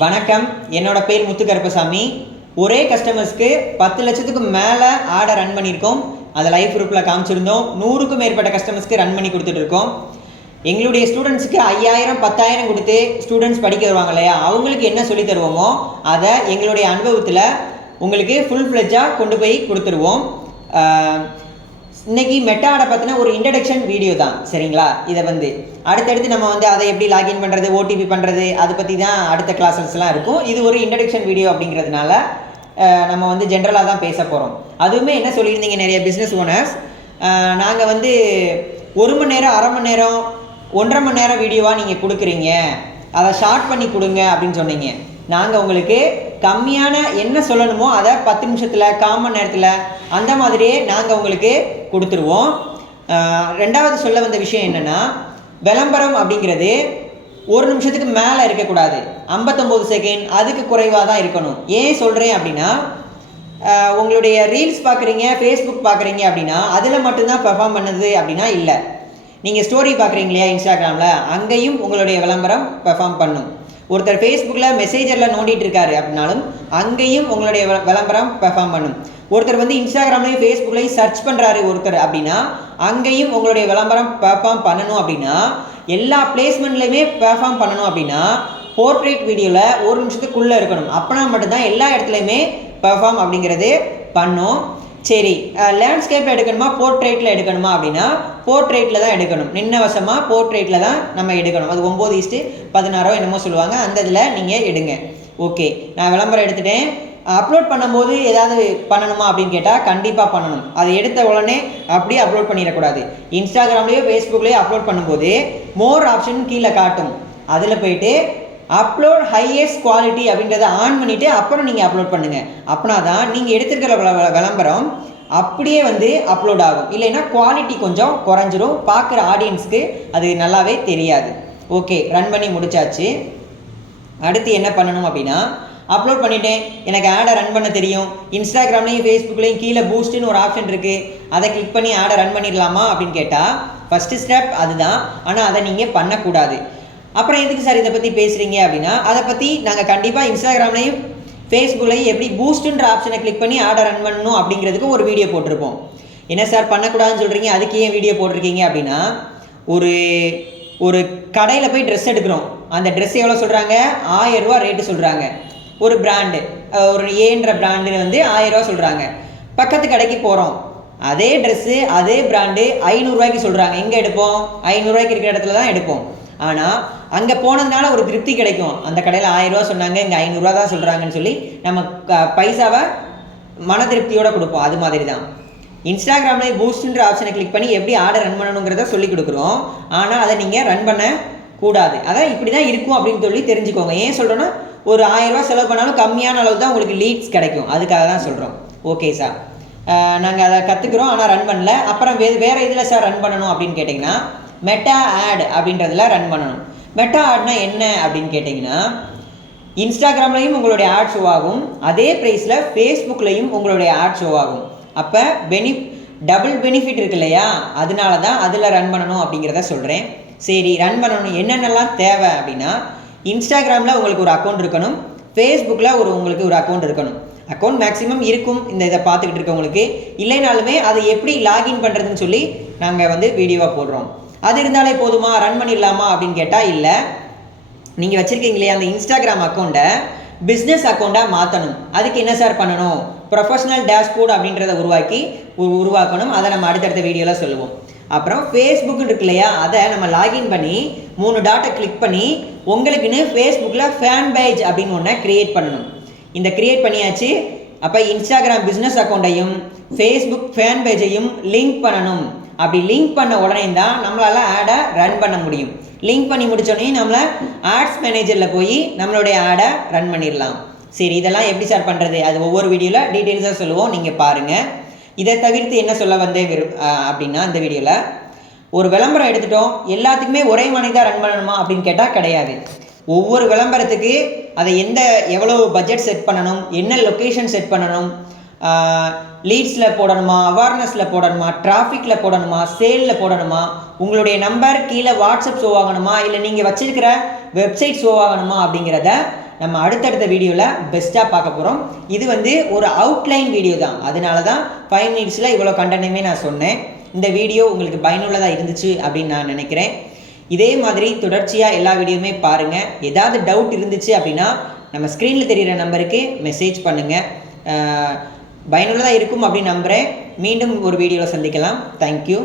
வணக்கம், என்னோட பேர் முத்துகருப்பசாமி. ஒரே கஸ்டமர்ஸ்க்கு 10 லட்சத்துக்கு மேலே ஆடை ரன் பண்ணியிருக்கோம். அதை லைவ் ப்ரூஃபில் காமிச்சிருந்தோம். 100க்கும் மேற்பட்ட கஸ்டமர்ஸ்க்கு ரன் பண்ணி கொடுத்துட்ருக்கோம். எங்களுடைய ஸ்டூடெண்ட்ஸுக்கு 5000 10,000 கொடுத்து ஸ்டூடெண்ட்ஸ் படிக்க வருவாங்க இல்லையா, அவங்களுக்கு என்ன சொல்லி தருவோமோ அதை எங்களுடைய அனுபவத்தில் உங்களுக்கு ஃபுல் ஃப்ளெஜ்ஜாக கொண்டு போய் கொடுத்துருவோம். இன்றைக்கி மெட்டா ஆடை பற்றின ஒரு இன்ட்ரடக்ஷன் வீடியோ தான், சரிங்களா? இதை அடுத்தடுத்து நம்ம அதை எப்படி லாகின் பண்ணுறது, ஓடிபி பண்ணுறது, அதை பற்றி தான் அடுத்த கிளாஸஸ்லாம் இருக்கும். இது ஒரு இன்ட்ரடக்ஷன் வீடியோ அப்படிங்கிறதுனால நம்ம ஜென்ரலாக தான் பேச போகிறோம். அதுவுமே என்ன சொல்லியிருந்தீங்க நிறைய பிஸ்னஸ் ஓனர்ஸ், நாங்கள் 1 மணி நேரம், அரை மணி நேரம், 1.5 மணி நேரம் வீடியோவாக நீங்கள் கொடுக்குறீங்க, அதை ஷார்ட் பண்ணி கொடுங்க அப்படின்னு சொன்னீங்க. நாங்கள் உங்களுக்கு கம்மியான என்ன சொல்லணுமோ அதை 10 நிமிஷத்தில், 1/4 மணி நேரத்தில் அந்த மாதிரியே நாங்கள் உங்களுக்கு கொடுத்துருவோம். ரெண்டாவது சொல்ல வந்த விஷயம் என்னென்னா, விளம்பரம் அப்படிங்கிறது 1 நிமிஷத்துக்கு மேலே இருக்கக்கூடாது. 59 செகண்ட் அதுக்கு குறைவாக தான் இருக்கணும். ஏன் சொல்கிறேன் அப்படின்னா, உங்களுடைய ரீல்ஸ் பார்க்குறீங்க, ஃபேஸ்புக் பார்க்குறீங்க அப்படின்னா அதில் மட்டும்தான் பெர்ஃபார்ம் பண்ணுது அப்படின்னா இல்லை. நீங்கள் ஸ்டோரி பார்க்குறீங்க இல்லையா இன்ஸ்டாகிராமில், அங்கேயும் உங்களுடைய விளம்பரம் பெர்ஃபார்ம் பண்ணும். ஒருத்தர் ஃபேஸ்புக்கில் மெசேஜரில் நோண்டிட்டு இருக்காரு அப்படின்னாலும் அங்கேயும் உங்களுடைய விளம்பரம் பெர்ஃபார்ம் பண்ணும். ஒருத்தர் இன்ஸ்டாகிராம்லேயும் ஃபேஸ்புக்லேயும் சர்ச் பண்ணுறாரு ஒருத்தர் அப்படின்னா அங்கேயும் உங்களுடைய விளம்பரம் பெர்ஃபார்ம் பண்ணணும். அப்படின்னா எல்லா பிளேஸ்மெண்ட்லேயுமே பெர்ஃபார்ம் பண்ணணும். அப்படின்னா போர்ட்ரேட் வீடியோவில் 1 நிமிஷத்துக்குள்ளே இருக்கணும். அப்படின்னா மட்டும்தான் எல்லா இடத்துலையுமே பெர்ஃபார்ம் அப்படிங்கிறது பண்ணும். சரி, லேண்ட்ஸ்கேப்பில் எடுக்கணுமா, போர்ட்ரேட்டில் எடுக்கணுமா அப்படின்னா போர்ட்ரேட்டில் தான் எடுக்கணும். நின்ன வசமாக போர்ட்ரேட்டில் தான் நம்ம எடுக்கணும். அது 9:16 என்னமோ சொல்லுவாங்க, அந்த இதில் நீங்கள் எடுங்க. ஓகே, நான் விளம்பரம் எடுத்துட்டேன். அப்லோட் பண்ணும்போது ஏதாவது பண்ணணுமா அப்படின்னு கேட்டால் கண்டிப்பாக பண்ணணும். அதை எடுத்த உடனே அப்படியே அப்லோட் பண்ணிடக்கூடாது. இன்ஸ்டாகிராம்லேயோ ஃபேஸ்புக்லேயோ அப்லோட் பண்ணும்போது மோர் ஆப்ஷன் கீழே காட்டும். அதில் போயிட்டு அப்லோட் ஹையஸ்ட் குவாலிட்டி அப்படின்றத ஆன் பண்ணிவிட்டு அப்புறம் நீங்கள் அப்லோட் பண்ணுங்கள். அப்படின்னா தான் நீங்கள் எடுத்துருக்கிற விளம்பரம் அப்படியே அப்லோட் ஆகும். இல்லைன்னா குவாலிட்டி கொஞ்சம் குறைஞ்சிரும், பார்க்குற ஆடியன்ஸுக்கு அது நல்லாவே தெரியாது. ஓகே, ரன் பண்ணி முடிச்சாச்சு. அடுத்து என்ன பண்ணணும் அப்படின்னா, அப்லோட் பண்ணிட்டேன், எனக்கு ஆடை ரன் பண்ண தெரியும். இன்ஸ்டாகிராம்லேயும் ஃபேஸ்புக்லேயும் கீழே பூஸ்ட்டுன்னு ஒரு ஆப்ஷன் இருக்குது, அதை கிளிக் பண்ணி ஆடை ரன் பண்ணிடலாமா அப்படின்னு கேட்டால் ஃபஸ்ட்டு ஸ்டெப் அதுதான். ஆனால் அதை நீங்கள் பண்ணக்கூடாது. அப்புறம் எதுக்கு சார் இதை பற்றி பேசுகிறீங்க அப்படின்னா, அதை பற்றி நாங்கள் கண்டிப்பாக இன்ஸ்டாகிராம்லேயும் ஃபேஸ்புக்லேயும் எப்படி பூஸ்ட்டுன்ற ஆப்ஷனை கிளிக் பண்ணி ஆடை ரன் பண்ணணும் அப்படிங்கிறதுக்கு ஒரு வீடியோ போட்டிருப்போம். என்ன சார் பண்ணக்கூடாதுன்னு சொல்கிறீங்க, அதுக்கு ஏன் வீடியோ போட்டிருக்கீங்க அப்படின்னா, ஒரு கடையில் போய் ட்ரெஸ் எடுக்கிறோம். அந்த ட்ரெஸ் எவ்வளோ சொல்கிறாங்க, 1000 ரூபா ரேட்டு சொல்கிறாங்க. ஒரு பிராண்டு, ஒரு ஏன்ற பிராண்டு 1000 ரூபா சொல்கிறாங்க. பக்கத்து கடைக்கு போகிறோம், அதே ட்ரெஸ்ஸு அதே பிராண்டு 500 ரூபாய்க்கு சொல்கிறாங்க. எங்கே எடுப்போம்? 500 ரூபாய்க்கு இருக்கிற இடத்துல தான் எடுப்போம். ஆனால் அங்கே போனதுனால ஒரு திருப்தி கிடைக்கும். அந்த கடையில் 1000 ரூபா சொன்னாங்க, இங்கே 500 ரூபா தான் சொல்கிறாங்கன்னு சொல்லி நம்ம பைசாவை மன திருப்தியோடு கொடுப்போம். அது மாதிரி தான் இன்ஸ்டாகிராமில் பூஸ்ட்ன்ற ஆப்ஷனை கிளிக் பண்ணி எப்படி ஆடை ரன் பண்ணணுங்கிறத சொல்லி கொடுக்குறோம். ஆனால் அதை நீங்கள் ரன் பண்ண கூடாது. அதான் இப்படி தான் இருக்கும் அப்படின்னு சொல்லி தெரிஞ்சுக்கோங்க. ஏன் சொல்கிறோன்னா, ஒரு 1000 ரூபா செலவு பண்ணாலும் கம்மியான அளவு தான் உங்களுக்கு லீட்ஸ் கிடைக்கும். அதுக்காக தான் சொல்கிறோம். ஓகே சார், நாங்கள் அதை கற்றுக்குறோம், ஆனால் ரன் பண்ணல. அப்புறம் வேறு இதில் சார் ரன் பண்ணணும் அப்படின்னு கேட்டிங்கன்னா, மெட்டா ஆட் அப்படின்றதுல ரன் பண்ணணும். மெட்டா ஆட்னா என்ன அப்படின்னு கேட்டிங்கன்னா, இன்ஸ்டாகிராம்லேயும் உங்களுடைய ஆட் ஷோ ஆகும், அதே ப்ரைஸில் ஃபேஸ்புக்லேயும் உங்களுடைய ஆட் ஷோ ஆகும். அப்போ டபுள் பெனிஃபிட் இருக்கு இல்லையா, அதனால தான் அதில் ரன் பண்ணணும் அப்படிங்கிறத சொல்கிறேன். சரி, ரன் பண்ணணும் என்னென்னலாம் தேவை அப்படின்னா, இன்ஸ்டாகிராமில் உங்களுக்கு ஒரு அக்கௌண்ட் இருக்கணும், ஃபேஸ்புக்கில் உங்களுக்கு ஒரு அக்கௌண்ட் இருக்கணும். அக்கௌண்ட் மேக்ஸிமம் இருக்கும் இந்த இதை பார்த்துக்கிட்டு இருக்கவங்களுக்கு. இல்லைனாலுமே அதை எப்படி லாகின் பண்ணுறதுன்னு சொல்லி நாங்கள் வீடியோவாக போடுறோம். அது இருந்தாலே போதுமா, ரன் பண்ணிடலாமா அப்படின்னு கேட்டால் இல்லை. நீங்கள் வச்சுருக்கீங்க இல்லையா அந்த இன்ஸ்டாகிராம் அக்கௌண்ட்டை பிஸ்னஸ் அக்கௌண்ட்டாக மாற்றணும். அதுக்கு என்ன சார் பண்ணணும்? ப்ரொஃபஷனல் டேஷ்போர்ட் அப்படின்றத உருவாக்கணும். அதை நம்ம அடுத்தடுத்த வீடியோவில் சொல்லுவோம். அப்புறம் ஃபேஸ்புக்குன்னு இருக்கு இல்லையா, அதை நம்ம லாகின் பண்ணி 3 டாட்டை கிளிக் பண்ணி உங்களுக்குன்னு ஃபேஸ்புக்கில் ஃபேன் பேஜ் அப்படின்னு ஒன்றை க்ரியேட் பண்ணணும். இந்த க்ரியேட் பண்ணியாச்சு. அப்போ இன்ஸ்டாகிராம் பிஸ்னஸ் அக்கௌண்ட்டையும் ஃபேஸ்புக் ஃபேன் பேஜையும் லிங்க் பண்ணணும். அப்படி லிங்க் பண்ண உடனே தான் நம்மளால் ஆடை ரன் பண்ண முடியும். லிங்க் பண்ணி முடித்தோடனே நம்மளை ஆட்ஸ் மேனேஜரில் போய் நம்மளுடைய ஆடை ரன் பண்ணிடலாம். சரி, இதெல்லாம் எப்படி சார் பண்ணுறது, அது ஒவ்வொரு வீடியோவில் டீட்டெயில்ஸாக சொல்லுவோம், நீங்கள் பாருங்கள். இதை தவிர்த்து என்ன சொல்ல வந்தேன் அப்படின்னா, இந்த வீடியோவில் ஒரு விளம்பரம் எடுத்துட்டோம், எல்லாத்துக்குமே ஒரே மாதிரி தான் ரன் பண்ணணுமா அப்படின்னு கேட்டால் கிடையாது. ஒவ்வொரு விளம்பரத்துக்கு அதை எவ்வளோ பட்ஜெட் செட் பண்ணணும், என்ன லொக்கேஷன் செட் பண்ணணும், லீட்ஸில் போடணுமா, அவேர்னஸில் போடணுமா, டிராஃபிக்கில் போடணுமா, சேலில் போடணுமா, உங்களுடைய நம்பர் கீழே வாட்ஸ்அப் ஷோ ஆகணுமா, இல்லை நீங்கள் வச்சிருக்கிற வெப்சைட் ஷோ ஆகணுமா அப்படிங்கிறத நம்ம அடுத்தடுத்த வீடியோவில் பெஸ்ட்டாக பார்க்க போகிறோம். இது வந்து ஒரு அவுட்லைன் வீடியோ தான், அதனால தான் 5 மினிட்ஸில் இவ்வளோ கண்டென்ட்டுமே நான் சொன்னேன். இந்த வீடியோ உங்களுக்கு பயனுள்ளதாக இருந்துச்சு அப்படின்னு நான் நினைக்கிறேன். இதே மாதிரி தொடர்ச்சியாக எல்லா வீடியோவுமே பாருங்கள். ஏதாவது டவுட் இருந்துச்சு அப்படின்னா நம்ம ஸ்க்ரீனில் தெரிகிற நம்பருக்கு மெசேஜ் பண்ணுங்கள். பயனுள்ளதாக இருக்கும் அப்படின்னு நம்புகிறேன். மீண்டும் ஒரு வீடியோவில் சந்திக்கலாம். தேங்க்யூ.